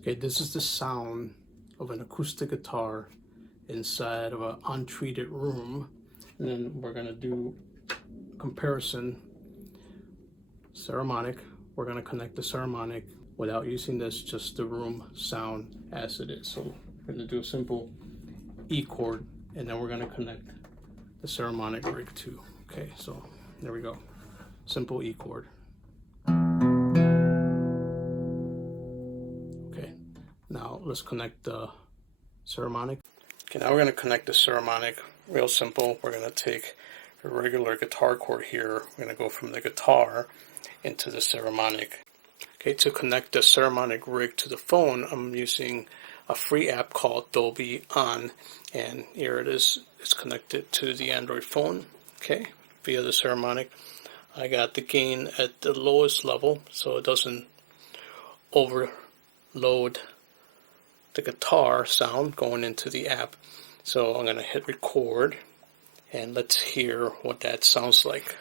Okay, this is the sound of an acoustic guitar inside of an untreated room. And then we're gonna do comparison. Saramonic, we're gonna connect the Saramonic without using this, just the room sound as it is. So we're gonna do a simple E chord, and then we're gonna connect the Saramonic Rig too. Okay, so there we go. Simple E chord. Okay, now let's connect the Saramonic. Okay, now we're gonna connect the Saramonic. Real simple. We're gonna take a regular guitar chord here. We're gonna go from the guitar into the Saramonic. Okay, to connect the Saramonic Rig to the phone, I'm using a free app called Dolby On, and here it is. It's connected to the Android phone, okay, via the Saramonic. I got the gain at the lowest level so it doesn't overload the guitar sound going into the app. So I'm going to hit record, and let's hear what that sounds like.